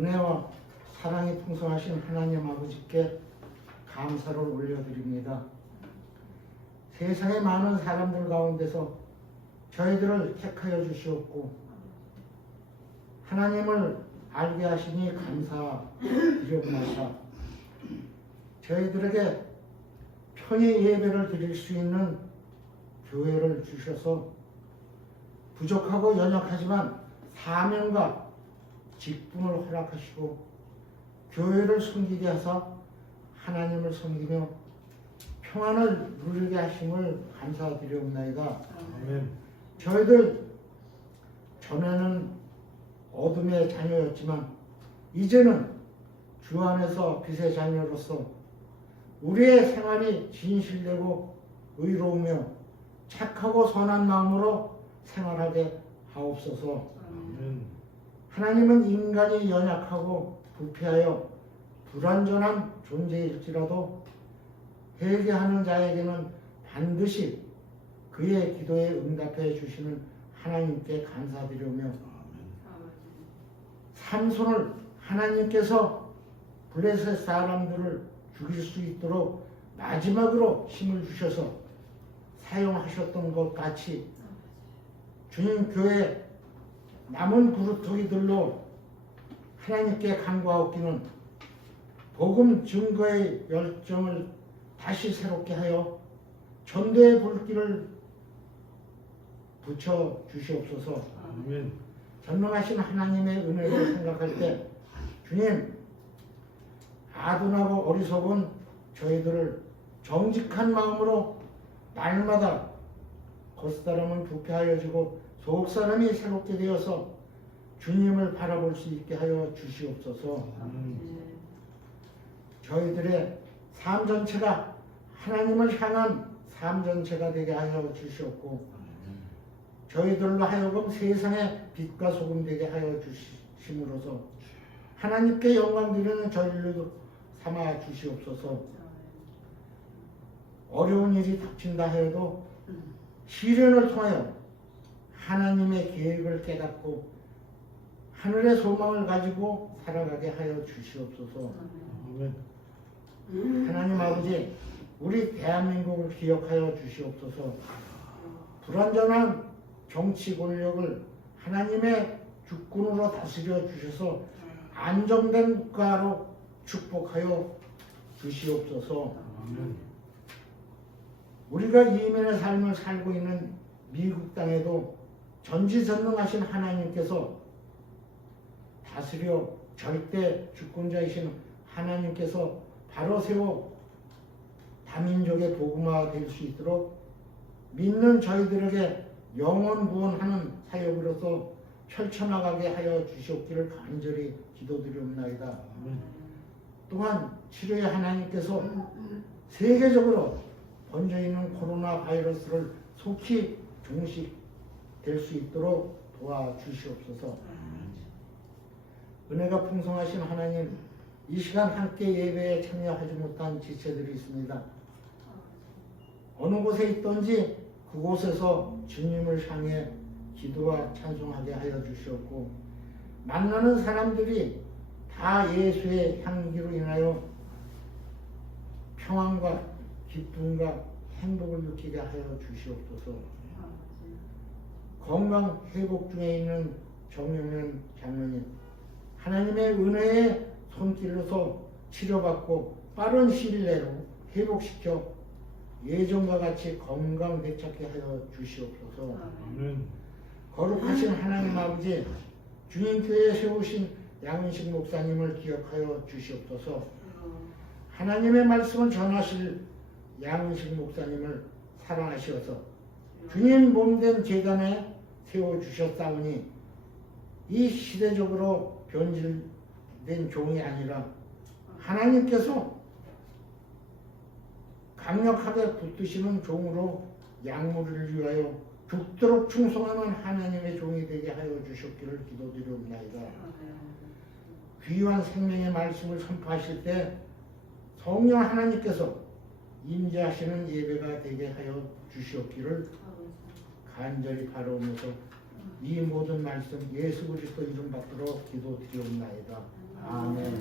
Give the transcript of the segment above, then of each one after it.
은혜와 사랑이 풍성하신 하나님 아버지께 감사를 올려드립니다. 세상의 많은 사람들 가운데서 저희들을 택하여 주시었고 하나님을 알게 하시니 감사드리옵나이다. 저희들에게 편히 예배를 드릴 수 있는 교회를 주셔서 부족하고 연약하지만 사명과 직분을 허락하시고 교회를 섬기게 하사 하나님을 섬기며 평안을 누리게 하심을 감사드리옵나이다. 아멘. 저희들 전에는 어둠의 자녀였지만 이제는 주 안에서 빛의 자녀로서 우리의 생활이 진실되고 의로우며 착하고 선한 마음으로 생활하게 하옵소서. 아멘. 하나님은 인간이 연약하고 부패하여 불완전한 존재일지라도 회개하는 자에게는 반드시 그의 기도에 응답해 주시는 하나님께 감사드리며 삼손을 하나님께서 블레셋 사람들을 죽일 수 있도록 마지막으로 힘을 주셔서 사용하셨던 것 같이 주님 교회 남은 부르토기들로 하나님께 간구하옵기는 복음 증거의 열정을 다시 새롭게 하여 전도의 불길을 붙여 주시옵소서. 아멘. 전능하신 하나님의 은혜를 생각할 때 주님 아둔하고 어리석은 저희들을 정직한 마음으로 날마다 겉사람은 부패하여지고 속사람이 새롭게 되어서 주님을 바라볼 수 있게 하여 주시옵소서. 저희들의 삶 전체가 하나님을 향한 삶 전체가 되게 하여 주시옵고 저희들로 하여금 세상의 빛과 소금 되게 하여 주심으로써 하나님께 영광 드리는 저희를 삼아 주시옵소서. 어려운 일이 닥친다 해도 시련을 통하여 하나님의 계획을 깨닫고 하늘의 소망을 가지고 살아가게 하여 주시옵소서. 아멘. 하나님 아버지, 우리 대한민국을 기억하여 주시옵소서. 불완전한 정치 권력을 하나님의 주권으로 다스려 주셔서 안정된 국가로 축복하여 주시옵소서. 아멘. 우리가 이민의 삶을 살고 있는 미국 땅에도 전지전능하신 하나님께서 다스려 절대 주권자이신 하나님께서 바로 세워 다민족의 복음화가 될 수 있도록 믿는 저희들에게 영원 구원하는 사역으로서 펼쳐나가게 하여 주시옵기를 간절히 기도드리옵나이다. 아멘. 또한 치료의 하나님께서 세계적으로 번져있는 코로나 바이러스를 속히 종식될 수 있도록 도와주시옵소서. 은혜가 풍성하신 하나님, 이 시간 함께 예배에 참여하지 못한 지체들이 있습니다. 어느 곳에 있든지 그곳에서 주님을 향해 기도와 찬송하게 하여 주시옵고 만나는 사람들이 다 예수의 향기로 인하여 평안과 기쁨과 행복을 느끼게 하여 주시옵소서. 건강 회복 중에 있는 정영현 장로님, 하나님의 은혜의 손길로서 치료받고 빠른 시일 내로 회복시켜 예전과 같이 건강 되찾게 하여 주시옵소서. 아멘. 거룩하신 하나님 아버지, 주님 교회에 세우신 양은식 목사님을 기억하여 주시옵소서. 하나님의 말씀을 전하실 양은식 목사님을 사랑하시어서 주님 몸된 제단에 세워주셨사오니 이 시대적으로 변질된 종이 아니라 하나님께서 강력하게 붙드시는 종으로 양무리를 위하여 죽도록 충성하는 하나님의 종이 되게 하여 주셨기를 기도드리옵나이다. 귀한 생명의 말씀을 선포하실 때 성령 하나님께서 임재하시는 예배가 되게 하여 주시옵기를 간절히 바라오면서 이 모든 말씀 예수 그리스도 이름 받들어 기도드리옵나이다. 아멘.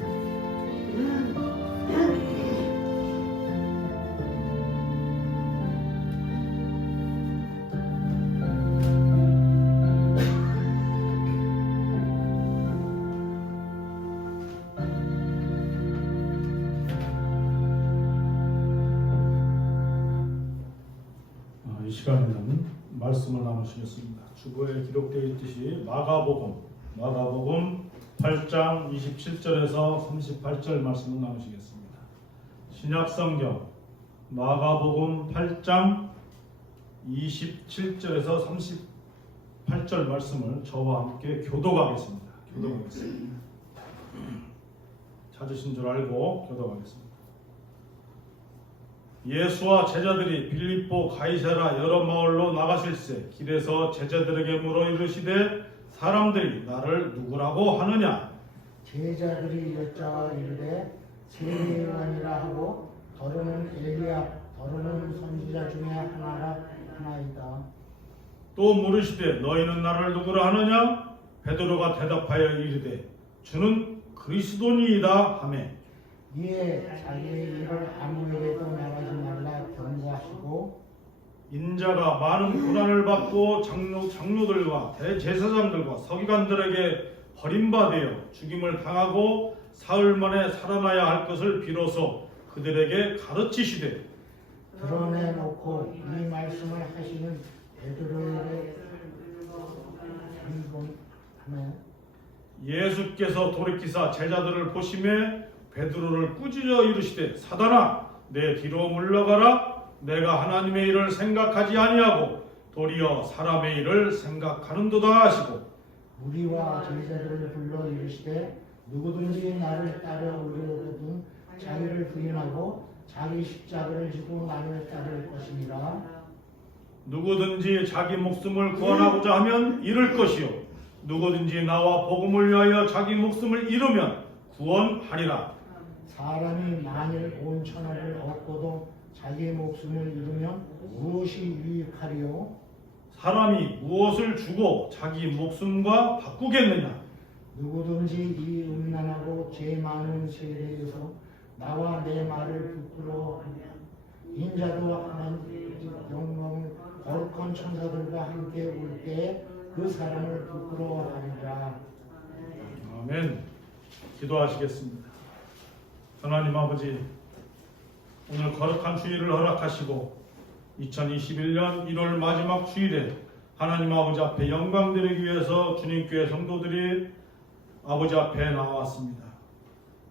이 시간에는 말씀을 나누시겠습니다. 주보에 기록되어 있듯이 마가복음 8장 27절에서 38절 말씀을 나누시겠습니다. 신약성경 마가복음 8장 27절에서 38절 말씀을 저와 함께 교독하겠습니다. 찾으신 줄 알고 교독하겠습니다. 예수와 제자들이 빌립보 가이사라 여러 마을로 나가실새 길에서 제자들에게 물어 이르시되 사람들이 나를 누구라고 하느냐? 제자들이 여짜와 이르되 세례요한이라 하고 더러는 엘리야 더러는 선지자 중에 하나이다. 또 물으시되 너희는 나를 누구라 하느냐? 베드로가 대답하여 이르되 주는 그리스도니이다 하매 이에 자기의 일을 아무에게도 말하지 말라 경고하시고 인자가 많은 고난을 받고 장로들과 대제사장들과 서기관들에게 버림받아 죽임을 당하고 사흘 만에 살아나야 할 것을 비로소 그들에게 가르치시되 드러내놓고 이 말씀을 하시는 베드로에게 경고하며 예수께서 돌이키사 제자들을 보시매 베드로를 꾸짖어 이르시되 사단아 내 뒤로 물러가라 내가 하나님의 일을 생각하지 아니하고 도리어 사람의 일을 생각하는도다 하시고 무리와 제자들을 불러 이르시되 누구든지 나를 따라오려거든 자기를 부인하고 자기 십자가를 지고 나를 따를 것이니라. 누구든지 자기 목숨을 구원하고자 하면 잃을 것이요 누구든지 나와 복음을 위하여 자기 목숨을 잃으면 구원하리라. 사람이 만일 온 천하를 얻고도 자기의 목숨을 잃으면 무엇이 유익하리요? 사람이 무엇을 주고 자기 목숨과 바꾸겠느냐? 누구든지 이 음란하고 죄 많은 세대에서 나와 내 말을 부끄러워하면 인자도 하나님의 영광을 거룩한 천사들과 함께 올 때에 그 사람을 부끄러워하리라. 아멘. 기도하시겠습니다. 하나님 아버지, 오늘 거룩한 주일을 허락하시고 2021년 1월 마지막 주일에 하나님 아버지 앞에 영광 드리기 위해서 주님교회 성도들이 아버지 앞에 나왔습니다.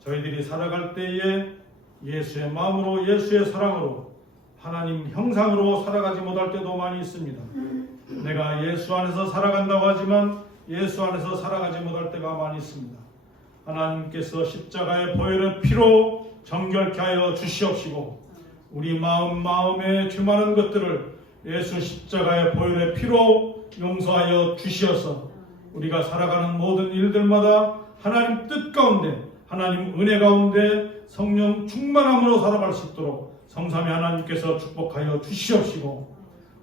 저희들이 살아갈 때에 예수의 마음으로 예수의 사랑으로 하나님 형상으로 살아가지 못할 때도 많이 있습니다. 내가 예수 안에서 살아간다고 하지만 예수 안에서 살아가지 못할 때가 많이 있습니다. 하나님께서 십자가의 보혈의 피로 정결케 하여 주시옵시고 우리 마음에 죄 많은 것들을 예수 십자가의 보혈의 피로 용서하여 주시어서 우리가 살아가는 모든 일들마다 하나님 뜻 가운데 하나님 은혜 가운데 성령 충만함으로 살아갈 수 있도록 성삼위 하나님께서 축복하여 주시옵시고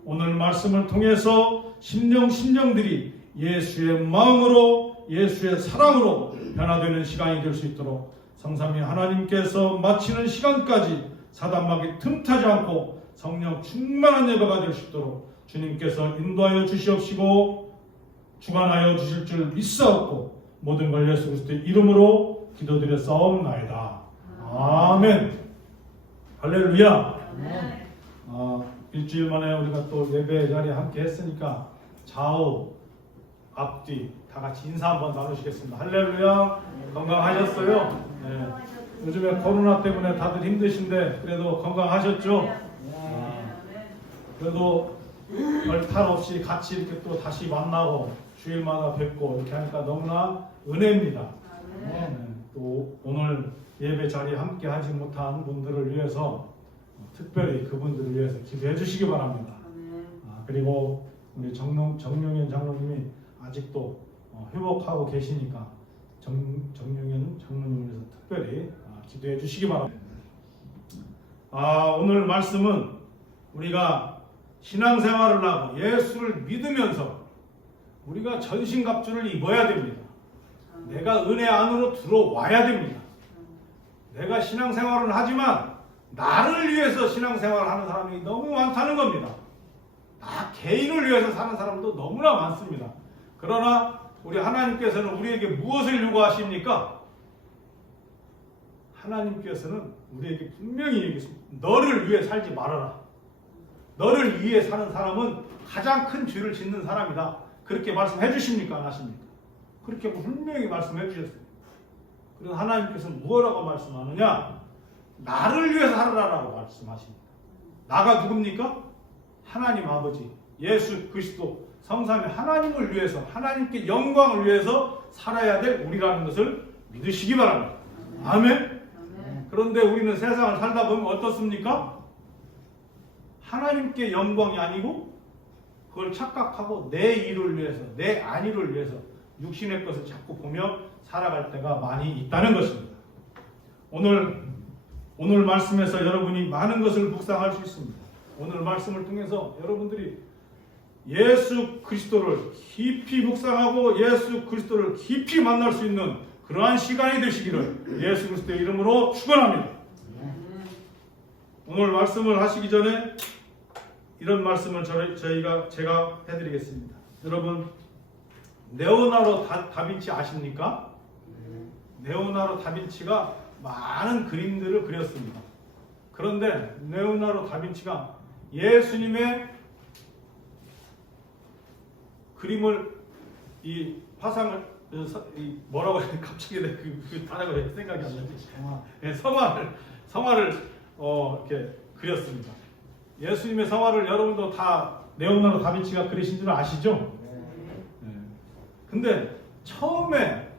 오늘 말씀을 통해서 심령들이 예수의 마음으로 예수의 사랑으로 변화되는 시간이 될 수 있도록 성삼위 하나님께서 마치는 시간까지 사단막이 틈타지 않고 성령 충만한 예배가 될 수 있도록 주님께서 인도하여 주시옵시고 주관하여 주실 줄 믿사옵고 모든 걸 예수 그리스도의 이름으로 기도드렸사옵나이다. 아멘. 할렐루야. 일주일 만에 우리가 또 예배 자리에 함께 했으니까 좌우 앞뒤 다 같이 인사 한번 나누시겠습니다. 할렐루야. 건강하셨어요? 네. 요즘에 코로나 때문에 다들 힘드신데 그래도 건강하셨죠? 그래도 얼탈 없이 같이 이렇게 또 다시 만나고 주일마다 뵙고 이렇게 하니까 너무나 은혜입니다. 네. 또 오늘 예배 자리에 함께 하지 못한 분들을 위해서 특별히 그분들을 위해서 기도해 주시기 바랍니다. 그리고 우리 정용현 장로님이 아직도 회복하고 계시니까 정용현 장로님을 위해서 특별히 기도해 주시기 바랍니다. 오늘 말씀은 우리가 신앙생활을 하고 예수를 믿으면서 우리가 전신갑주를 입어야 됩니다. 내가 은혜 안으로 들어와야 됩니다. 내가 신앙생활을 하지만 나를 위해서 신앙생활을 하는 사람이 너무 많다는 겁니다. 나 개인을 위해서 사는 사람도 너무나 많습니다. 그러나 우리 하나님께서는 우리에게 무엇을 요구하십니까? 하나님께서는 우리에게 분명히 얘기했습니다. 너를 위해 살지 말아라. 너를 위해 사는 사람은 가장 큰 죄를 짓는 사람이다. 그렇게 말씀해 주십니까? 안 하십니까? 그렇게 분명히 말씀해 주셨어요. 그래서 하나님께서는 무엇라고 말씀하느냐? 나를 위해서 살아라라고 말씀하십니다. 나가 누굽니까? 하나님 아버지, 예수 그리스도, 성삼위 하나님을 위해서, 하나님께 영광을 위해서 살아야 될 우리라는 것을 믿으시기 바랍니다. 아멘. 그런데 우리는 세상을 살다 보면 어떻습니까? 하나님께 영광이 아니고 그걸 착각하고 내 일을 위해서, 내 안위를 위해서 육신의 것을 자꾸 보며 살아갈 때가 많이 있다는 것입니다. 오늘 말씀에서 여러분이 많은 것을 묵상할 수 있습니다. 오늘 말씀을 통해서 여러분들이 예수 그리스도를 깊이 묵상하고 예수 그리스도를 깊이 만날 수 있는 그러한 시간이 되시기를 예수 그리스도의 이름으로 축원합니다. 오늘 말씀을 하시기 전에 이런 말씀을 제가 해드리겠습니다. 여러분, 레오나르도 다빈치 아십니까? 레오나르도 다빈치가 많은 그림들을 그렸습니다. 그런데 레오나르도 다빈치가 예수님의 그림을 이 화상을 뭐라고 해야 갑자기 그 단어가 생각이 안 나지. 성화를 이렇게 그렸습니다. 예수님의 성화를 여러분도 다 레오나르도 다빈치가 그리신 줄 아시죠? 네. 근데 처음에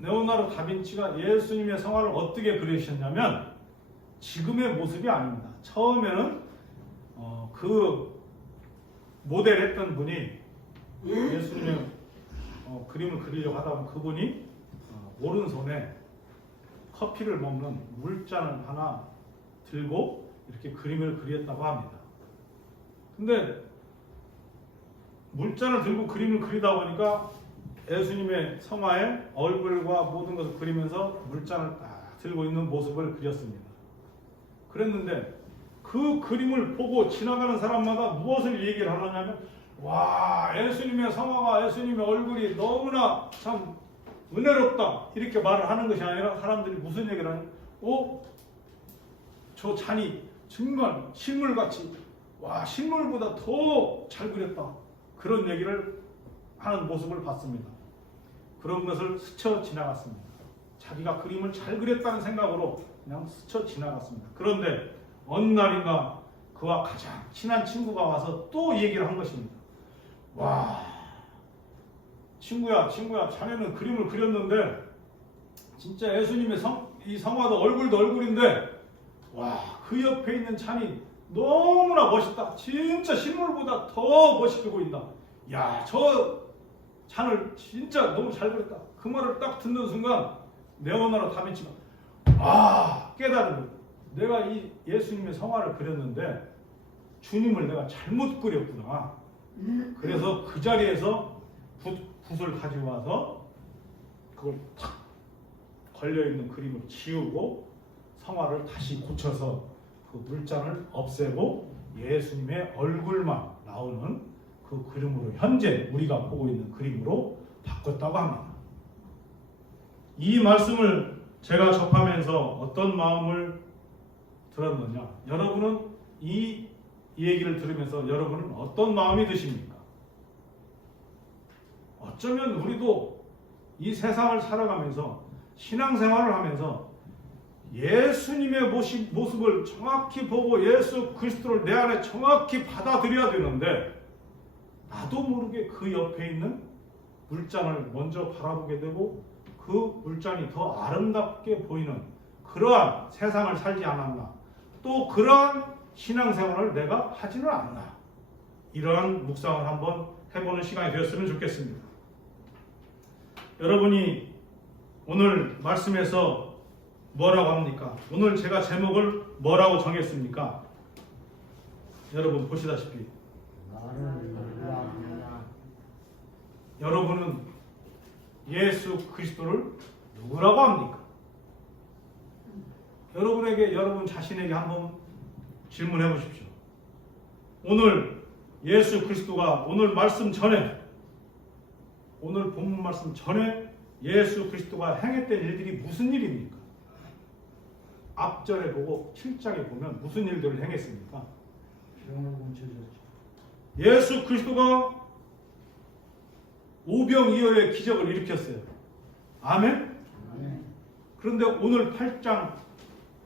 레오나르도 다빈치가 예수님의 성화를 어떻게 그리셨냐면 지금의 모습이 아닙니다. 처음에는 그 모델했던 분이 예수님의 그림을 그리려고 하다 보면 그분이 오른손에 커피를 먹는 물잔을 하나 들고 이렇게 그림을 그렸다고 합니다. 근데 물잔을 들고 그림을 그리다 보니까 예수님의 성화에 얼굴과 모든 것을 그리면서 물잔을 딱 들고 있는 모습을 그렸습니다. 그랬는데 그 그림을 보고 지나가는 사람마다 무엇을 얘기를 하느냐면 와, 예수님의 성화가, 예수님의 얼굴이 너무나 참 은혜롭다 이렇게 말을 하는 것이 아니라 사람들이 무슨 얘기를 하냐면 저 잔이 정말 실물같이, 와, 실물보다 더 잘 그렸다 그런 얘기를 하는 모습을 봤습니다. 그런 것을 스쳐 지나갔습니다. 자기가 그림을 잘 그렸다는 생각으로 그냥 스쳐 지나갔습니다. 그런데 어느 날인가 그와 가장 친한 친구가 와서 또 얘기를 한 것입니다. 와, 친구야, 자네는 그림을 그렸는데 진짜 예수님의 이 성화도 얼굴도 얼굴인데 와, 그 옆에 있는 잔이 너무나 멋있다. 진짜 실물보다 더 멋있게 보인다. 야, 저 잔을 진짜 너무 잘 그렸다. 그 말을 딱 듣는 순간 레오나르도 다빈치가 깨달은 거예요. 내가 이 예수님의 성화를 그렸는데 주님을 내가 잘못 그렸구나. 그래서 그 자리에서 붓을 가져와서 그걸 탁 걸려있는 그림을 지우고 성화를 다시 고쳐서 그 물잔을 없애고 예수님의 얼굴만 나오는 그 그림으로 현재 우리가 보고 있는 그림으로 바꿨다고 합니다. 이 말씀을 제가 접하면서 어떤 마음을 들었느냐? 여러분은 이 얘기를 들으면서 여러분은 어떤 마음이 드십니까? 어쩌면 우리도 이 세상을 살아가면서 신앙생활을 하면서 예수님의 모습을 정확히 보고 예수 그리스도를 내 안에 정확히 받아들여야 되는데 나도 모르게 그 옆에 있는 물잔을 먼저 바라보게 되고 그 물잔이 더 아름답게 보이는 그러한 세상을 살지 않았나, 또 그러한 신앙생활을 내가 하지는 않나, 이러한 묵상을 한번 해보는 시간이 되었으면 좋겠습니다. 여러분이 오늘 말씀에서 뭐라고 합니까? 오늘 제가 제목을 뭐라고 정했습니까? 여러분 보시다시피 여러분은 예수 그리스도를 누구라고 합니까? 여러분 자신에게 한번 질문해 보십시오. 오늘 예수 그리스도가 오늘 말씀 전에, 오늘 본문 말씀 전에 예수 그리스도가 행했던 일들이 무슨 일입니까? 앞절에 보고 7장에 보면 무슨 일들을 행했습니까? 예수 그리스도가 오병이어의 기적을 일으켰어요. 아멘? 그런데 오늘 8장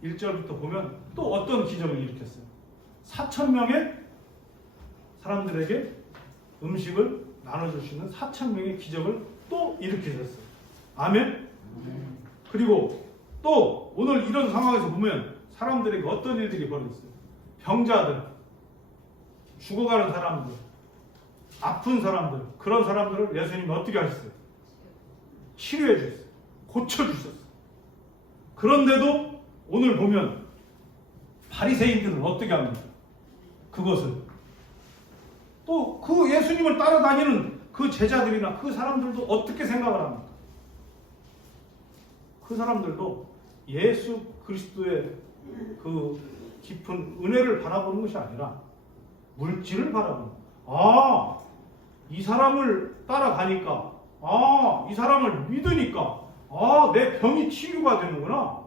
1절부터 보면 또 어떤 기적을 일으켰어요? 4,000명의 사람들에게 음식을 나눠줄 수 있는 4,000명의 기적을 또 일으키셨어요. 아멘? 그리고 또 오늘 이런 상황에서 보면 사람들에게 어떤 일들이 벌어졌어요? 병자들, 죽어가는 사람들, 아픈 사람들, 그런 사람들을 예수님이 어떻게 하셨어요? 치료해 주셨어요. 고쳐주셨어요. 그런데도 오늘 보면 바리새인들은 어떻게 합니까? 그것을 또 그 예수님을 따라다니는 그 제자들이나 그 사람들도 어떻게 생각을 합니까? 그 사람들도 예수 그리스도의 그 깊은 은혜를 바라보는 것이 아니라 물질을 바라보는 거예요. 이 사람을 따라가니까, 이 사람을 믿으니까, 내 병이 치유가 되는구나.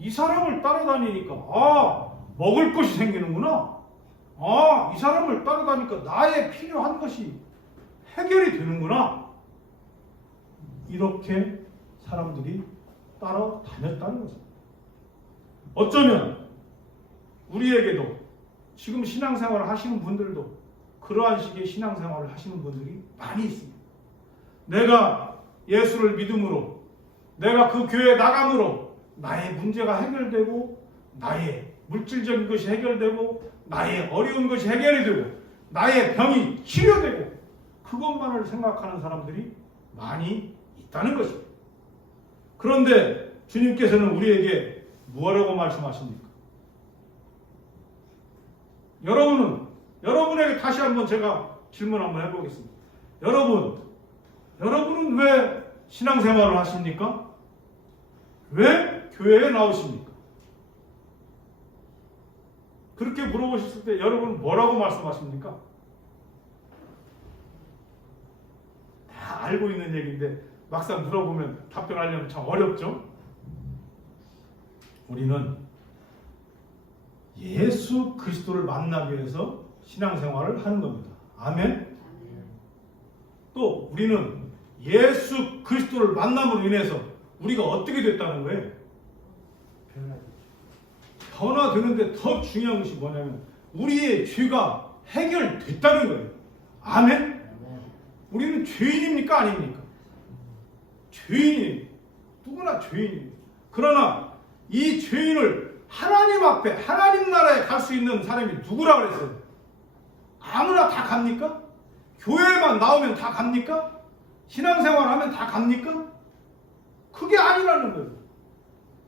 이 사람을 따라다니니까, 먹을 것이 생기는구나. 이 사람을 따라다니까 나의 필요한 것이 해결이 되는구나. 이렇게 사람들이 따라다녔다는 거죠. 어쩌면 우리에게도 지금 신앙생활을 하시는 분들도 그러한 식의 신앙생활을 하시는 분들이 많이 있습니다. 내가 예수를 믿음으로, 내가 그 교회에 나감으로 나의 문제가 해결되고, 나의 물질적인 것이 해결되고, 나의 어려운 것이 해결이 되고, 나의 병이 치료되고, 그것만을 생각하는 사람들이 많이 있다는 것입니다. 그런데 주님께서는 우리에게 무엇라고 말씀하십니까? 여러분에게 다시 한번 제가 질문 한번 해보겠습니다. 여러분은 왜 신앙생활을 하십니까? 왜 교회에 나오십니까? 그렇게 물어보셨을 때 여러분 뭐라고 말씀하십니까? 다 알고 있는 얘기인데 막상 물어보면 답변하려면 참 어렵죠? 우리는 예수 그리스도를 만나기 위해서 신앙생활을 하는 겁니다. 아멘? 또 우리는 예수 그리스도를 만남으로 인해서 우리가 어떻게 됐다는 거예요? 변화되는데 더 중요한 것이 뭐냐면 우리의 죄가 해결됐다는 거예요. 아멘? 우리는 죄인입니까? 아닙니까? 죄인이에요. 누구나 죄인이에요. 그러나 이 죄인을 하나님 앞에, 하나님 나라에 갈 수 있는 사람이 누구라 그랬어요? 아무나 다 갑니까? 교회만 나오면 다 갑니까? 신앙생활 하면 다 갑니까? 그게 아니라는 거예요.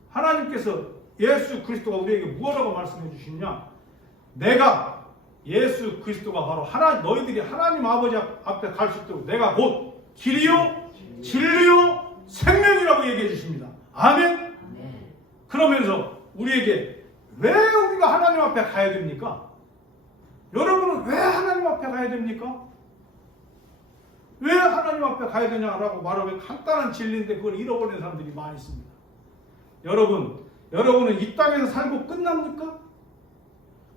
하나님께서 예수 그리스도가 우리에게 무엇라고 말씀해 주시냐? 내가 예수 그리스도가 바로 너희들이 하나님 아버지 앞에 갈 수 있도록 내가 곧 길이요 진리요 생명이라고 얘기해 주십니다. 아멘? 그러면서 우리에게 왜 우리가 하나님 앞에 가야 됩니까? 여러분은 왜 하나님 앞에 가야 됩니까? 왜 하나님 앞에 가야 되냐라고 말하면 간단한 진리인데 그걸 잃어버리는 사람들이 많이 있습니다. 여러분은 이 땅에서 살고 끝납니까?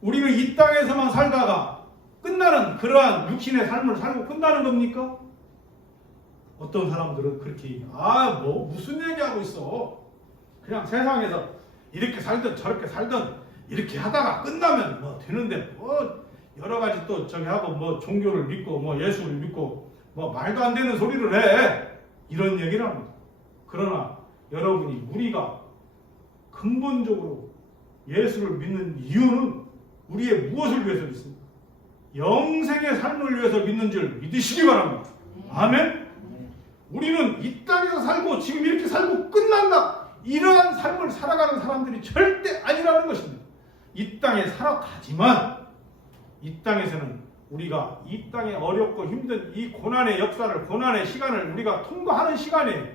우리는 이 땅에서만 살다가 끝나는 그러한 육신의 삶을 살고 끝나는 겁니까? 어떤 사람들은 그렇게 무슨 얘기하고 있어? 그냥 세상에서 이렇게 살든 저렇게 살든 이렇게 하다가 끝나면 뭐 되는데 뭐 여러 가지 또 저기 하고 뭐 종교를 믿고 뭐 예수를 믿고 뭐 말도 안 되는 소리를 해. 이런 얘기를 합니다. 그러나 우리가 근본적으로 예수를 믿는 이유는 우리의 무엇을 위해서 믿습니까? 영생의 삶을 위해서 믿는 줄 믿으시기 바랍니다. 아멘? 우리는 이 땅에서 살고 지금 이렇게 살고 끝난다. 이러한 삶을 살아가는 사람들이 절대 아니라는 것입니다. 이 땅에 살아가지만 이 땅에서는 우리가 이 땅에 어렵고 힘든 이 고난의 역사를, 고난의 시간을 우리가 통과하는 시간이에요.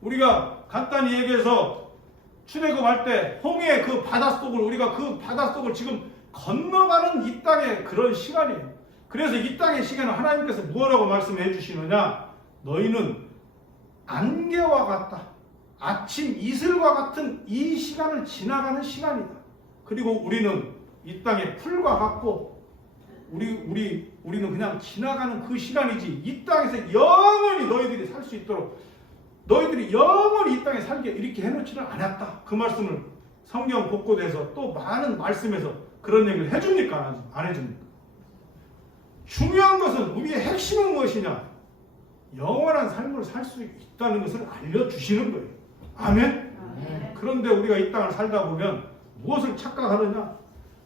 우리가 간단히 얘기해서 출애굽할 때 홍해의 그 바닷속을, 우리가 그 바닷속을 지금 건너가는 이 땅의 그런 시간이에요. 그래서 이 땅의 시간을 하나님께서 무엇라고 말씀해 주시느냐? 너희는 안개와 같다. 아침 이슬과 같은 이 시간을 지나가는 시간이다. 그리고 우리는 이 땅의 풀과 같고 우리는 그냥 지나가는 그 시간이지, 이 땅에서 영원히 너희들이 살 수 있도록 너희들이 영원히 이 땅에 살게 이렇게 해놓지는 않았다. 그 말씀을 성경 곳곳에서 또 많은 말씀에서 그런 얘기를 해줍니까? 안 해줍니까? 중요한 것은 우리의 핵심은 무엇이냐? 영원한 삶을 살 수 있다는 것을 알려주시는 거예요. 아멘? 그런데 우리가 이 땅을 살다 보면 무엇을 착각하느냐?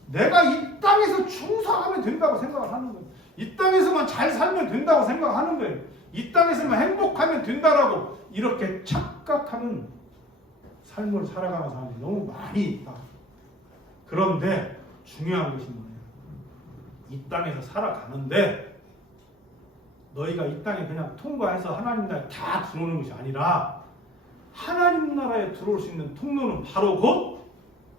내가 이 땅에서 충성하면 된다고 생각을 하는 거예요. 이 땅에서만 잘 살면 된다고 생각하는 거예요. 이 땅에서만 행복하면 된다라고 이렇게 착각하는 삶을 살아가는 사람이 너무 많이 있다. 그런데 중요한 것이 뭐예요? 이 땅에서 살아가는데 너희가 이 땅에 그냥 통과해서 하나님 나라에 다 들어오는 것이 아니라 하나님 나라에 들어올 수 있는 통로는 바로 곧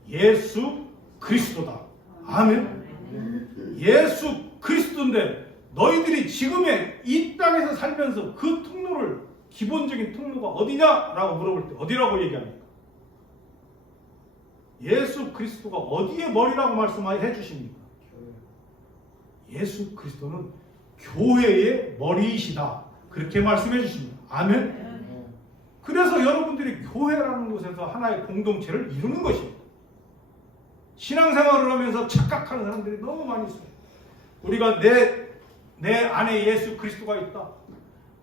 예수 그리스도다. 아멘. 예수 그리스도인데 너희들이 지금의 이 땅에서 살면서 그 통로를, 기본적인 통로가 어디냐라고 물어볼 때 어디라고 얘기합니까? 예수 그리스도가 어디에 머리라고 말씀해 주십니까? 예수 그리스도는 교회의 머리이시다. 그렇게 말씀해 주십니다. 아멘. 그래서 여러분들이 교회라는 곳에서 하나의 공동체를 이루는 것입니다. 신앙생활을 하면서 착각하는 사람들이 너무 많이 있어요. 우리가 내 안에 예수 그리스도가 있다.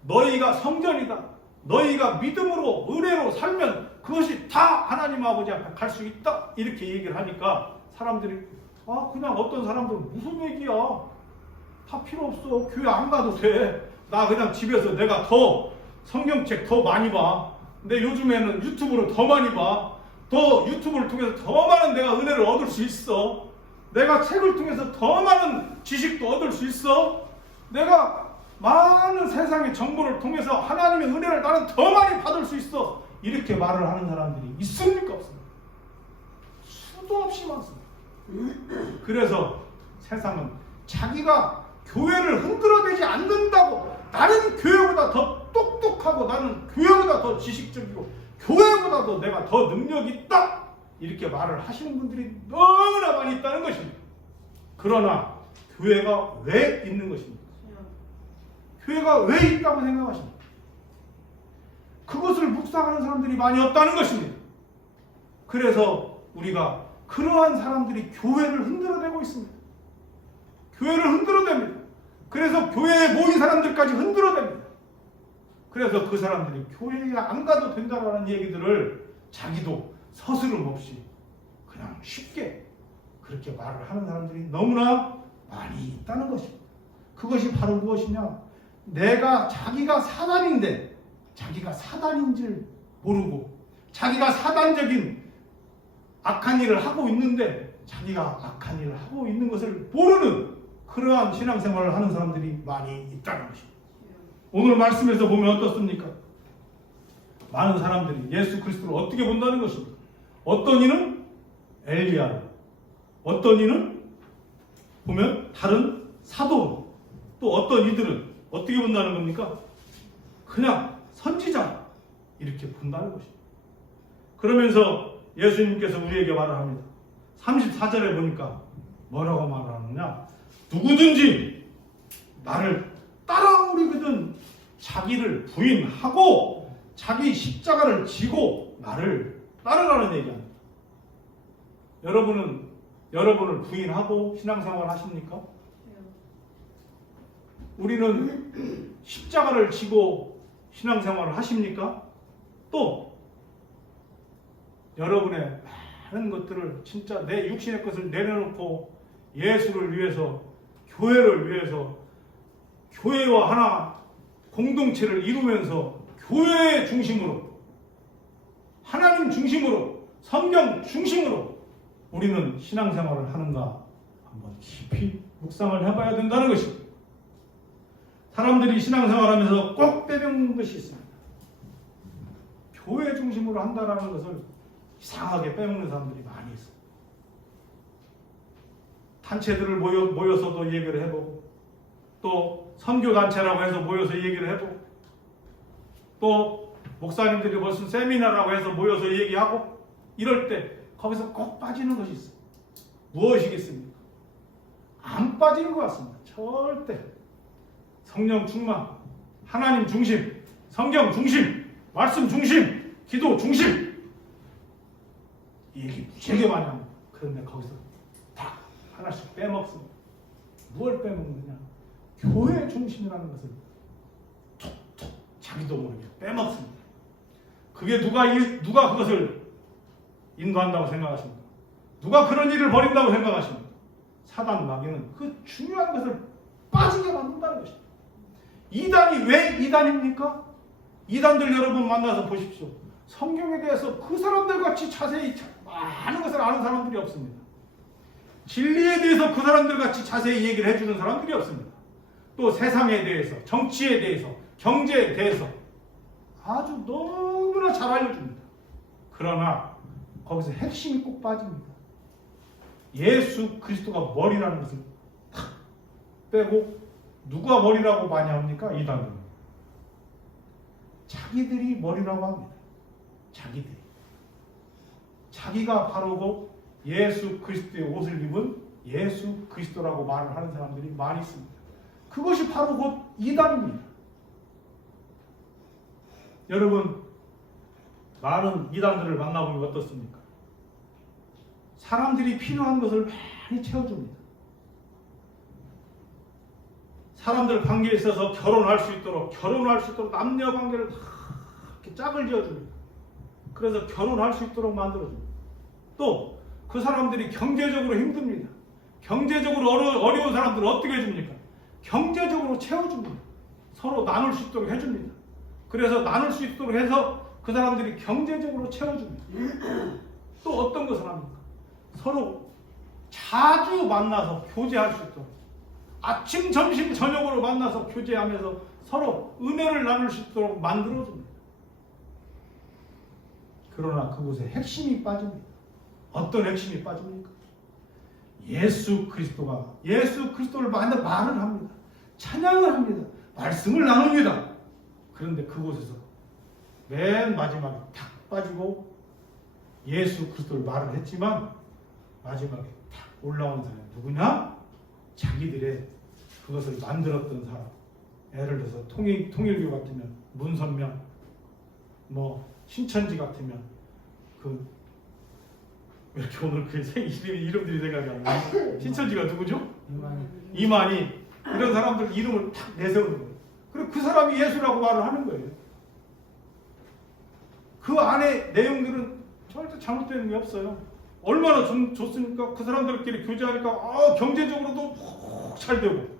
너희가 성전이다. 너희가 믿음으로 은혜로 살면 그것이 다 하나님 아버지 앞에 갈 수 있다. 이렇게 얘기를 하니까 사람들이 그냥 어떤 사람들은 무슨 얘기야. 다 필요 없어. 교회 안 가도 돼. 나 그냥 집에서 내가 더 성경책 더 많이 봐. 근데 요즘에는 유튜브로 더 많이 봐. 더 유튜브를 통해서 더 많은 내가 은혜를 얻을 수 있어. 내가 책을 통해서 더 많은 지식도 얻을 수 있어. 내가 많은 세상의 정보를 통해서 하나님의 은혜를 나는 더 많이 받을 수 있어. 이렇게 말을 하는 사람들이 있습니까? 없습니까? 수도 없이 많습니다. 그래서 세상은 자기가 교회를 흔들어대지 않는다고, 나는 교회보다 더 똑똑하고 나는 교회보다 더 지식적이고 교회보다도 내가 더 능력이 있다, 이렇게 말을 하시는 분들이 너무나 많이 있다는 것입니다. 그러나 교회가 왜 있는 것입니까? 교회가 왜 있다고 생각하십니까? 그것을 묵상하는 사람들이 많이 없다는 것입니다. 그래서 우리가 그러한 사람들이 교회를 흔들어대고 있습니다. 교회를 흔들어댑니다. 그래서 교회에 모인 사람들까지 흔들어댑니다. 그래서 그 사람들이 교회에 안 가도 된다라는 얘기들을 자기도 서스름 없이 그냥 쉽게 그렇게 말을 하는 사람들이 너무나 많이 있다는 것입니다. 그것이 바로 무엇이냐? 자기가 사단인데 자기가 사단인 줄 모르고 자기가 사단적인 악한 일을 하고 있는데 자기가 악한 일을 하고 있는 것을 모르는 그러한 신앙생활을 하는 사람들이 많이 있다는 것입니다. 오늘 말씀에서 보면 어떻습니까? 많은 사람들이 예수 그리스도를 어떻게 본다는 것입니다. 어떤 이는 엘리야를, 어떤 이는 보면 다른 사도, 또 어떤 이들은 어떻게 본다는 겁니까? 그냥 선지자 이렇게 본다는 것입니다. 그러면서 예수님께서 우리에게 말을 합니다. 34절에 보니까 뭐라고 말을 하느냐? 누구든지 나를 따라오리거든 자기를 부인하고 자기 십자가를 지고 나를 따르라는 얘기합니다. 여러분을 부인하고 신앙생활 하십니까? 우리는 십자가를 지고 신앙생활을 하십니까? 또 여러분의 많은 것들을 진짜 내 육신의 것을 내려놓고 예수를 위해서, 교회를 위해서, 교회와 하나 공동체를 이루면서 교회 중심으로, 하나님 중심으로, 성경 중심으로 우리는 신앙생활을 하는가 한번 깊이 묵상을 해봐야 된다는 것입니다. 사람들이 신앙생활하면서 꼭 빼먹는 것이 있습니다. 교회 중심으로 한다는 것을 이상하게 빼먹는 사람들이 많이 있어요. 단체들을 모여서도 얘기를 해보고, 또 선교단체라고 해서 모여서 얘기를 해보고, 또 목사님들이 무슨 세미나라고 해서 모여서 얘기하고, 이럴 때 거기서 꼭 빠지는 것이 있어요. 무엇이겠습니까? 안 빠지는 것 같습니다. 절대. 성령 충만, 하나님 중심, 성경 중심, 말씀 중심, 기도 중심. 이 얘기 무지하게 많이 합니다. 그런데 거기서 다 하나씩 빼먹습니다. 무엇을 빼먹느냐? 교회 중심이라는 것을 툭툭 자기도 모르게 빼먹습니다. 그게 누가 그것을 인도한다고 생각하십니까? 누가 그런 일을 벌인다고 생각하십니까? 사단 마귀는 그 중요한 것을 빠지게 만든다는 것입니다. 이단이 왜 이단입니까? 이단들 여러분 만나서 보십시오. 성경에 대해서 그 사람들 같이 자세히 많은 것을 아는 사람들이 없습니다. 진리에 대해서 그 사람들 같이 자세히 얘기를 해주는 사람들이 없습니다. 또 세상에 대해서, 정치에 대해서, 경제에 대해서 아주 너무나 잘 알려줍니다. 그러나 거기서 핵심이 꼭 빠집니다. 예수 그리스도가 머리라는 것을 탁 빼고, 누가 머리라고 많이 합니까? 이단은. 자기들이 머리라고 합니다. 자기들이. 자기가 바르고 예수 그리스도의 옷을 입은 예수 그리스도라고 말을 하는 사람들이 많이 있습니다. 그것이 바로 곧 이단입니다. 여러분, 많은 이단들을 만나보면 어떻습니까? 사람들이 필요한 것을 많이 채워줍니다. 사람들 관계에 있어서 결혼할 수 있도록 남녀 관계를 다 이렇게 짝을 지어줍니다. 그래서 결혼할 수 있도록 만들어줍니다. 또 그 사람들이 경제적으로 힘듭니다. 경제적으로 어려운 사람들은 어떻게 해줍니까? 경제적으로 채워줍니다. 서로 나눌 수 있도록 해줍니다. 그래서 나눌 수 있도록 해서 그 사람들이 경제적으로 채워줍니다. 또 어떤 것을 합니까? 서로 자주 만나서 교제할 수 있도록, 아침, 점심, 저녁으로 만나서 교제하면서 서로 은혜를 나눌 수 있도록 만들어줍니다. 그러나 그곳에 핵심이 빠집니다. 어떤 핵심이 빠집니까? 예수 그리스도를 말을 합니다. 찬양을 합니다. 말씀을 나눕니다. 그런데 그곳에서 맨 마지막에 탁 빠지고 예수 그리스도를 말을 했지만 마지막에 탁 올라온 사람이 누구냐? 자기들의 그것을 만들었던 사람. 예를 들어서 통일교 같으면 문선명, 신천지 같으면 이렇게 오늘 그 이름들이 생각이 안 나요. 신천지가 누구죠? 이만희. 이런 사람들 이름을 탁 내세우는 거예요. 그리고 그 사람이 예수라고 말을 하는 거예요. 그 안에 내용들은 절대 잘못되는 게 없어요. 얼마나 좋습니까? 그 사람들끼리 교제하니까 경제적으로도 잘 되고,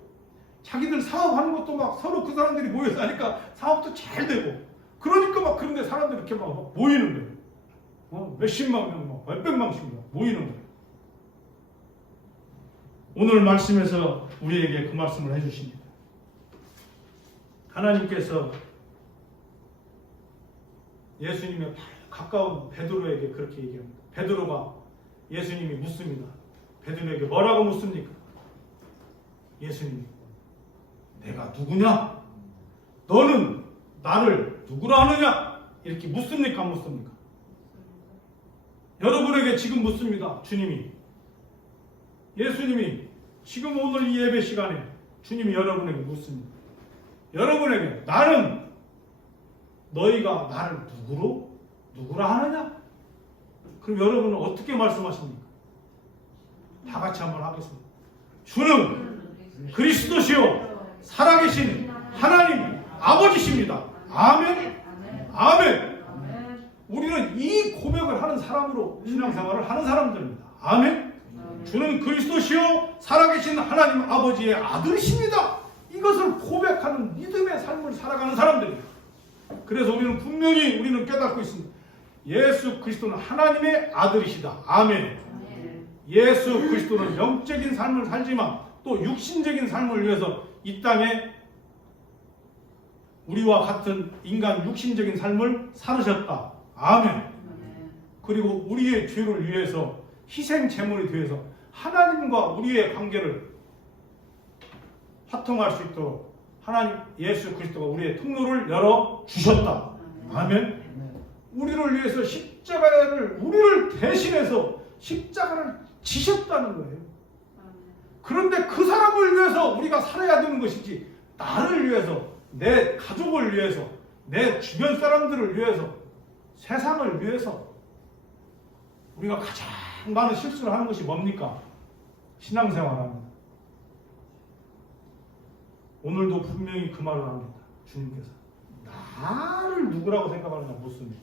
자기들 사업하는 것도 막 서로 그 사람들이 모여서 하니까 사업도 잘 되고, 그러니까 막 그런데 사람들이 이렇게 막 모이는 거예요. 몇십만 명, 몇백만씩 모이는 거예요. 오늘 말씀에서 우리에게 그 말씀을 해주십니다. 하나님께서 예수님의 가까운 베드로에게 그렇게 얘기합니다. 베드로가 예수님이 묻습니다. 베드로에게 뭐라고 묻습니까? 예수님이 내가 누구냐? 너는 나를 누구라 하느냐? 이렇게 묻습니까? 안 묻습니까? 여러분에게 지금 묻습니다. 주님이, 예수님이 지금 오늘 이 예배 시간에 주님이 여러분에게 묻습니다. 여러분에게 너희가 나를 누구라 하느냐? 그럼 여러분은 어떻게 말씀하십니까? 다 같이 한번 하겠습니다. 주는 그리스도시요 살아계신 하나님 아버지십니다. 아멘. 아멘. 우리는 이 고백을 하는 사람으로 신앙생활을 하는 사람들입니다. 아멘. 주는 그리스도시요 살아계신 하나님 아버지의 아들이십니다. 이것을 고백하는 믿음의 삶을 살아가는 사람들입니다. 그래서 우리는 깨닫고 있습니다. 예수 그리스도는 하나님의 아들이시다. 아멘. 예수 그리스도는 영적인 삶을 살지만 또 육신적인 삶을 위해서 이 땅에 우리와 같은 인간 육신적인 삶을 살으셨다. 아멘. 그리고 우리의 죄를 위해서 희생 제물이 되어서 하나님과 우리의 관계를 화통할 수 있도록 하나님 예수 그리스도가 우리의 통로를 열어 주셨다. 아멘. 우리를 위해서 십자가를 우리를 대신해서 십자가를 지셨다는 거예요. 그런데 그 사람을 위해서 우리가 살아야 되는 것이지 나를 위해서, 내 가족을 위해서, 내 주변 사람들을 위해서, 세상을 위해서 우리가 가장 많은 실수를 하는 것이 뭡니까? 신앙생활합니다. 오늘도 분명히 그 말을 합니다. 주님께서 나를 누구라고 생각하느냐 묻습니다.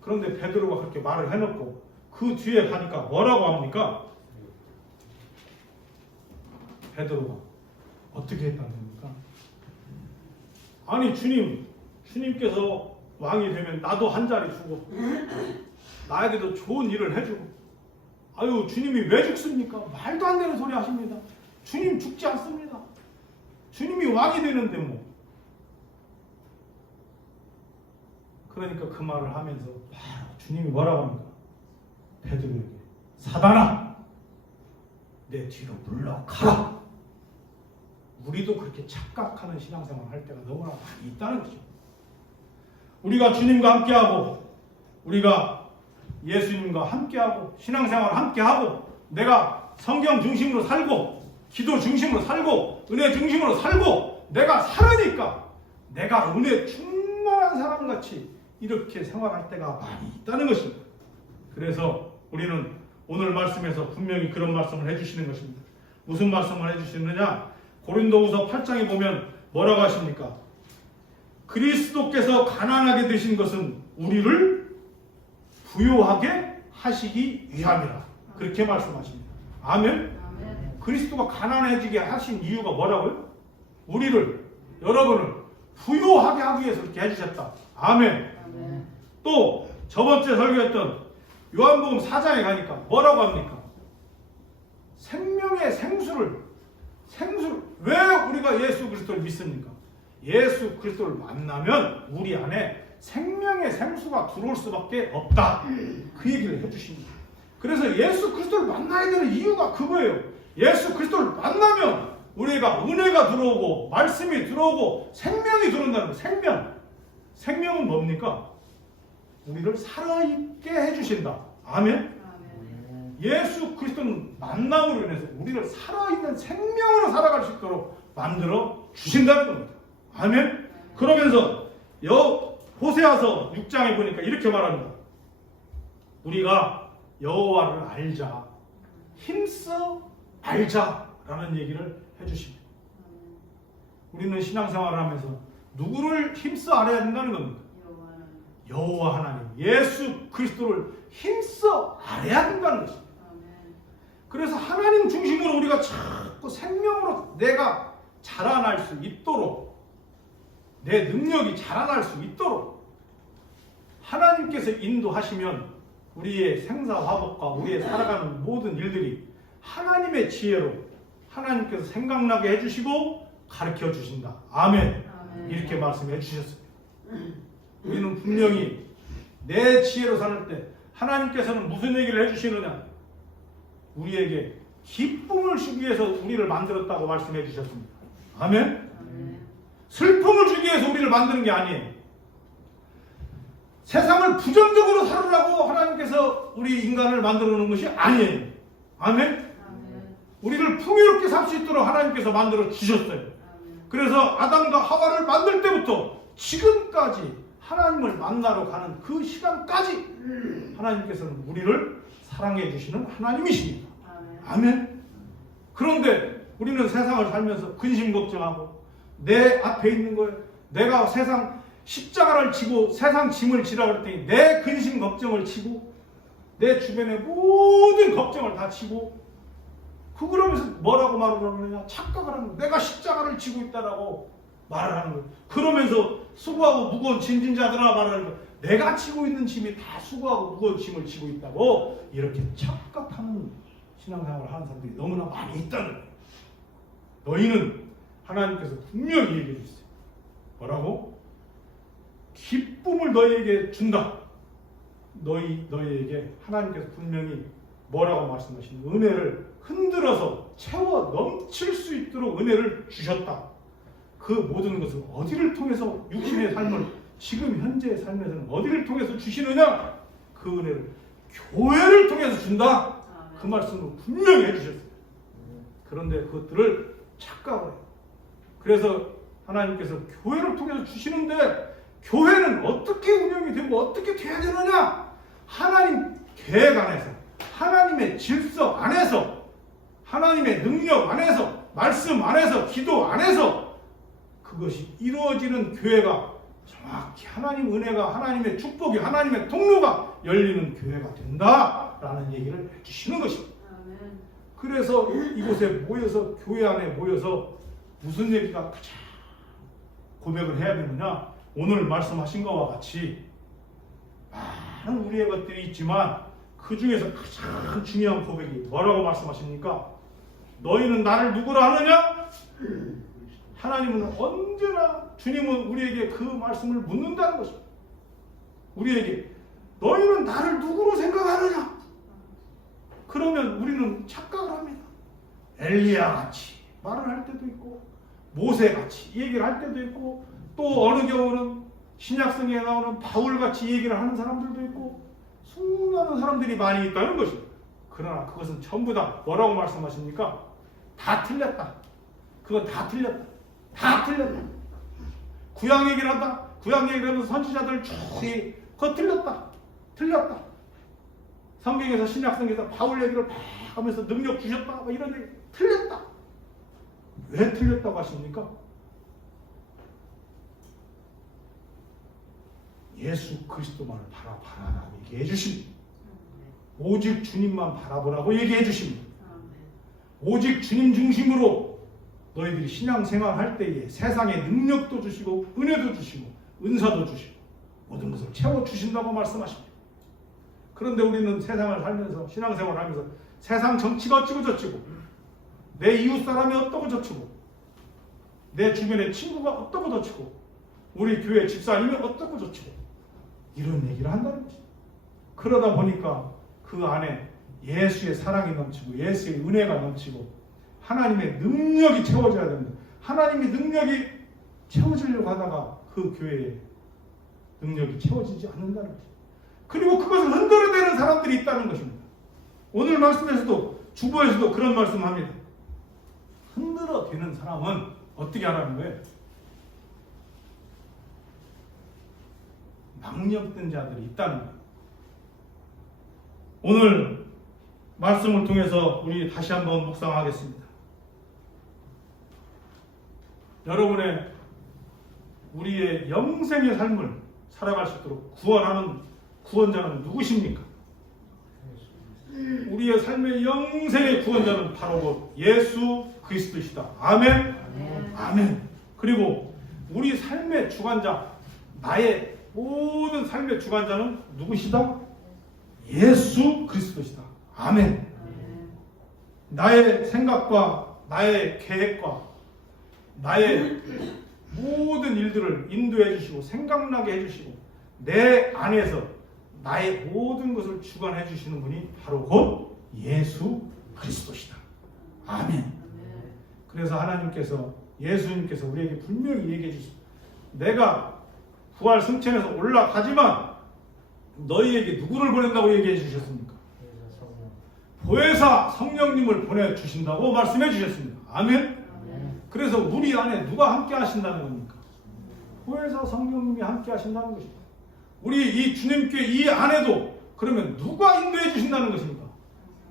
그런데 베드로가 그렇게 말을 해놓고 그 뒤에 가니까 뭐라고 합니까? 베드로가 어떻게 했다는 겁니까? 아니 주님께서 왕이 되면 나도 한 자리 주고 나에게도 좋은 일을 해주고, 아유 주님이 왜 죽습니까? 말도 안 되는 소리 하십니다. 주님 죽지 않습니다. 주님이 왕이 되는데 뭐. 그러니까 그 말을 하면서 바로 주님이 뭐라고 합니까? 베드로에게 사단아 내 뒤로 물러가라. 우리도 그렇게 착각하는 신앙생활 할 때가 너무나 많이 있다는 거죠. 우리가 주님과 함께하고 우리가 예수님과 함께하고 신앙생활을 함께하고 내가 성경 중심으로 살고 기도 중심으로 살고 은혜 중심으로 살고 내가 살으니까 내가 은혜 충만한 사람같이 이렇게 생활할 때가 많이 있다는 것입니다. 그래서 우리는 오늘 말씀에서 분명히 그런 말씀을 해주시는 것입니다. 무슨 말씀을 해주시느냐? 고린도후서 8장에 보면 뭐라고 하십니까? 그리스도께서 가난하게 되신 것은 우리를 부요하게 하시기 위함이라. 그렇게 말씀하십니다. 아멘? 그리스도가 가난해지게 하신 이유가 뭐라고요? 우리를, 여러분을 부요하게 하기 위해서 그렇게 해주셨다. 아멘. 또 저번주에 설교했던 요한복음 4장에 가니까 뭐라고 합니까? 생명의 생수를 왜 우리가 예수 그리스도를 믿습니까? 예수 그리스도를 만나면 우리 안에 생명의 생수가 들어올 수밖에 없다. 그 얘기를 해주십니다. 그래서 예수 그리스도를 만나야 되는 이유가 그거예요. 예수 그리스도를 만나면 우리가 은혜가 들어오고 말씀이 들어오고 생명이 들어온다는 거예요. 생명은 뭡니까? 우리를 살아있게 해주신다. 아멘? 예수 그리스도는 만남으로 인해서 우리를 살아있는 생명으로 살아갈 수 있도록 만들어 주신다는 겁니다. 아멘? 그러면서 호세아서 6장에 보니까 이렇게 말합니다. 우리가 여호와를 알자, 힘써 알자라는 얘기를 해주십니다. 우리는 신앙생활을 하면서 누구를 힘써 알아야 된다는 겁니다. 여호와 하나님, 예수 그리스도를 힘써 알아야 된다는 것입니다. 그래서 하나님 중심으로 우리가 자꾸 생명으로 내가 자라날 수 있도록, 내 능력이 자라날 수 있도록 하나님께서 인도하시면 우리의 생사화복과 우리의 살아가는 모든 일들이 하나님의 지혜로 하나님께서 생각나게 해주시고 가르쳐 주신다. 아멘. 이렇게 말씀해 주셨습니다. 우리는 분명히 내 지혜로 사는 때 하나님께서는 무슨 얘기를 해주시느냐? 우리에게 기쁨을 주기 위해서 우리를 만들었다고 말씀해 주셨습니다. 아멘? 슬픔을 주기 위해서 우리를 만드는 게 아니에요. 세상을 부정적으로 살으라고 하나님께서 우리 인간을 만들어 놓은 것이 아니에요. 아멘? 우리를 풍요롭게 살 수 있도록 하나님께서 만들어 주셨어요. 그래서 아담과 하와를 만들 때부터 지금까지 하나님을 만나러 가는 그 시간까지 하나님께서는 우리를 사랑해 주시는 하나님이십니다. 아멘. 그런데 우리는 세상을 살면서 근심 걱정하고 내 앞에 있는 거에 내가 세상 십자가를 지고 세상 짐을 지라 그랬더니 내 근심 걱정을 지고 내 주변의 모든 걱정을 다 지고 그러면서 뭐라고 말을 하느냐? 착각을 하는 거예요. 내가 십자가를 지고 있다라고 말을 하는 거예요. 그러면서 수고하고 무거운 짐진 자들아 말하는 거예요. 내가 지고 있는 짐이 다 수고하고 무거운 짐을 지고 있다고 이렇게 착각하는 신앙생활을 하는 사람들이 너무나 많이 있다는 거예요. 너희는 하나님께서 분명히 얘기해 주셨어요. 뭐라고? 기쁨을 너희에게 준다. 너희에게 하나님께서 분명히 뭐라고 말씀하시는 은혜를 흔들어서 채워 넘칠 수 있도록 은혜를 주셨다. 그 모든 것은 어디를 통해서 육신의 삶을 지금 현재의 삶에서는 어디를 통해서 주시느냐? 그 은혜를 교회를 통해서 준다. 그 말씀을 분명히 해주셨어요. 그런데 그것들을 착각을 해요. 그래서 하나님께서 교회를 통해서 주시는데 교회는 어떻게 운영이 되고 어떻게 돼야 되느냐? 하나님 계획 안에서, 하나님의 질서 안에서, 하나님의 능력 안에서, 말씀 안에서, 기도 안에서 그것이 이루어지는 교회가 정확히 하나님 은혜가, 하나님의 축복이, 하나님의 통로가 열리는 교회가 된다라는 얘기를 해주시는 것입니다. 그래서 이곳에 모여서, 교회 안에 모여서 무슨 얘기가 가장 고백을 해야 되느냐? 오늘 말씀하신 것과 같이 많은 우리의 것들이 있지만 그 중에서 가장 중요한 고백이 뭐라고 말씀하십니까? 너희는 나를 누구라 하느냐? 하나님은 언제나, 주님은 우리에게 그 말씀을 묻는다는 것입니다. 우리에게 너희는 나를 누구로 생각하느냐? 그러면 우리는 착각을 합니다. 엘리야 같이 말을 할 때도 있고, 모세 같이 얘기를 할 때도 있고, 또 어느 경우는 신약성경에 나오는 바울 같이 얘기를 하는 사람들도 있고, 수많은 사람들이 많이 있다는 것입니다. 그러나 그것은 전부 다 뭐라고 말씀하십니까? 다 틀렸다. 그건 다 틀렸다. 다 틀렸다. 구약 얘기를 한다. 구약 얘기를 하면서 선지자들 쭉 그거 틀렸다. 틀렸다. 성경에서, 신약성경에서 바울 얘기를 막 하면서 능력 주셨다. 뭐 이런 얘기 틀렸다. 왜 틀렸다고 하십니까? 예수 그리스도만을 바라보라고 얘기해 주십니다. 오직 주님만 바라보라고 얘기해 주십니다. 오직 주님 중심으로 너희들이 신앙생활 할 때에 세상에 능력도 주시고 은혜도 주시고 은사도 주시고 모든 것을 채워주신다고 말씀하십니다. 그런데 우리는 세상을 살면서, 신앙생활을 하면서 세상 정치가 어찌고 저찌고, 내 이웃 사람이 어떠고 저찌고, 내 주변의 친구가 어떠고 저찌고, 우리 교회 집사님이 어떠고 저찌고, 이런 얘기를 한다는 거죠. 그러다 보니까 그 안에 예수의 사랑이 넘치고 예수의 은혜가 넘치고 하나님의 능력이 채워져야 됩니다. 하나님의 능력이 채워지려고 하다가 그 교회에 능력이 채워지지 않는다는 거죠. 그리고 그것을 흔들어대는 사람들이 있다는 것입니다. 오늘 말씀에서도, 주보에서도 그런 말씀합니다. 흔들어대는 사람은 어떻게 하라는 거예요? 망령된 자들이 있다는 거예요. 오늘 말씀을 통해서 우리 다시 한번 묵상하겠습니다. 여러분의, 우리의 영생의 삶을 살아갈 수 있도록 구원하는 구원자는 누구십니까? 우리의 삶의 영생의 구원자는 바로 곧 예수 그리스도시다. 아멘. 아멘. 그리고 우리 삶의 주관자, 나의 모든 삶의 주관자는 누구시다? 예수 그리스도시다. 아멘. 나의 생각과 나의 계획과 나의 모든 일들을 인도해 주시고 생각나게 해주시고 내 안에서 나의 모든 것을 주관해 주시는 분이 바로 곧 예수 그리스도시다. 아멘. 그래서 하나님께서, 예수님께서 우리에게 분명히 얘기해 주십니다. 내가 부활 승천해서 올라가지만 너희에게 누구를 보낸다고 얘기해 주셨습니까? 보혜사 성령님을 보내주신다고 말씀해 주셨습니다. 아멘. 그래서 우리 안에 누가 함께 하신다는 겁니까? 보혜사 성령님이 함께 하신다는 것입니다. 우리 이 주님께 이 안에도 그러면 누가 인도해 주신다는 것입니까?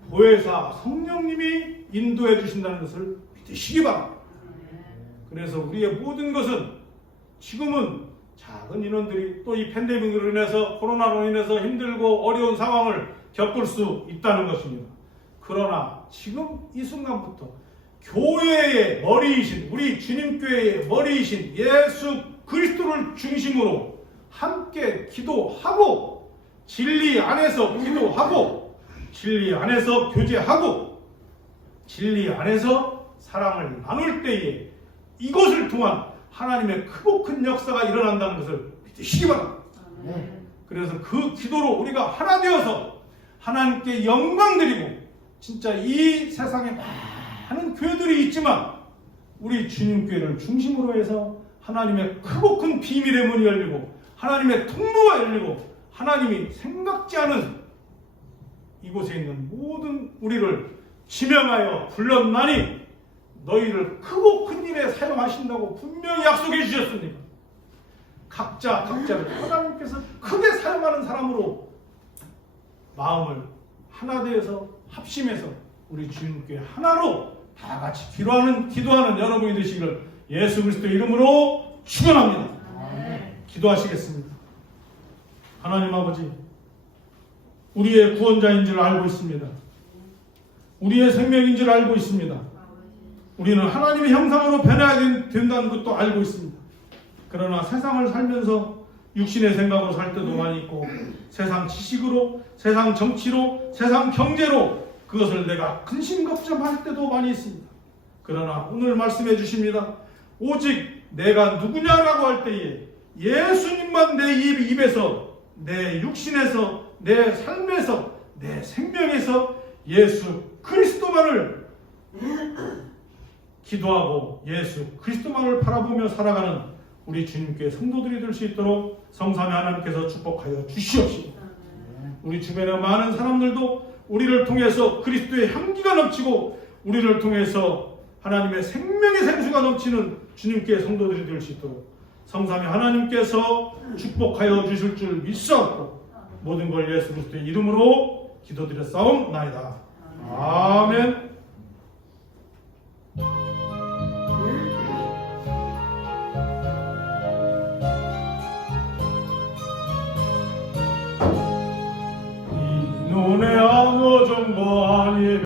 보혜사 성령님이 인도해 주신다는 것을 믿으시기 바랍니다. 그래서 우리의 모든 것은 지금은 작은 인원들이 또 이 팬데믹으로 인해서, 코로나로 인해서 힘들고 어려운 상황을 겪을 수 있다는 것입니다. 그러나 지금 이 순간부터 교회의 머리이신, 우리 주님교회의 머리이신 예수 그리스도를 중심으로 함께 기도하고, 진리 안에서 기도하고, 진리 안에서 교제하고, 진리 안에서 사랑을 나눌 때에 이것을 통한 하나님의 크고 큰 역사가 일어난다는 것을 믿으시기 바랍니다. 네. 그래서 그 기도로 우리가 하나 되어서 하나님께 영광 드리고, 진짜 이 세상에 많은 교회들이 있지만 우리 주님교회를 중심으로 해서 하나님의 크고 큰 비밀의 문이 열리고 하나님의 통로가 열리고 하나님이 생각지 않은 이곳에 있는 모든 우리를 지명하여 불렀나니 너희를 크고 큰 일에 사용하신다고 분명히 약속해 주셨습니다. 각자를 하나님께서 크게 사용하는 사람으로 마음을 하나 되어서 합심해서 우리 주님께 하나로 다 같이 기도하는 여러분이 되시기를 예수 그리스도의 이름으로 축원합니다. 기도하시겠습니다. 하나님 아버지, 우리의 구원자인 줄 알고 있습니다. 우리의 생명인 줄 알고 있습니다. 우리는 하나님의 형상으로 변해야 된다는 것도 알고 있습니다. 그러나 세상을 살면서 육신의 생각으로 살 때도 많이 있고, 세상 지식으로, 세상 정치로, 세상 경제로 그것을 내가 근심걱정할 때도 많이 있습니다. 그러나 오늘 말씀해 주십니다. 오직 내가 누구냐라고 할 때에 예수님만 내 입에서, 내 육신에서, 내 삶에서, 내 생명에서 예수 그리스도만을 기도하고 예수 그리스도만을 바라보며 살아가는 우리 주님께 성도들이 될 수 있도록 성삼위 하나님께서 축복하여 주시옵시고, 우리 주변의 많은 사람들도 우리를 통해서 그리스도의 향기가 넘치고 우리를 통해서 하나님의 생명의 생수가 넘치는 주님께 성도들이 될 수 있도록 성삼위 하나님께서 축복하여 주실 줄 믿사옵고 모든 걸 예수 그리스도의 이름으로 기도드렸사옵나이다. 아멘. 이 눈에 아무 정보 아니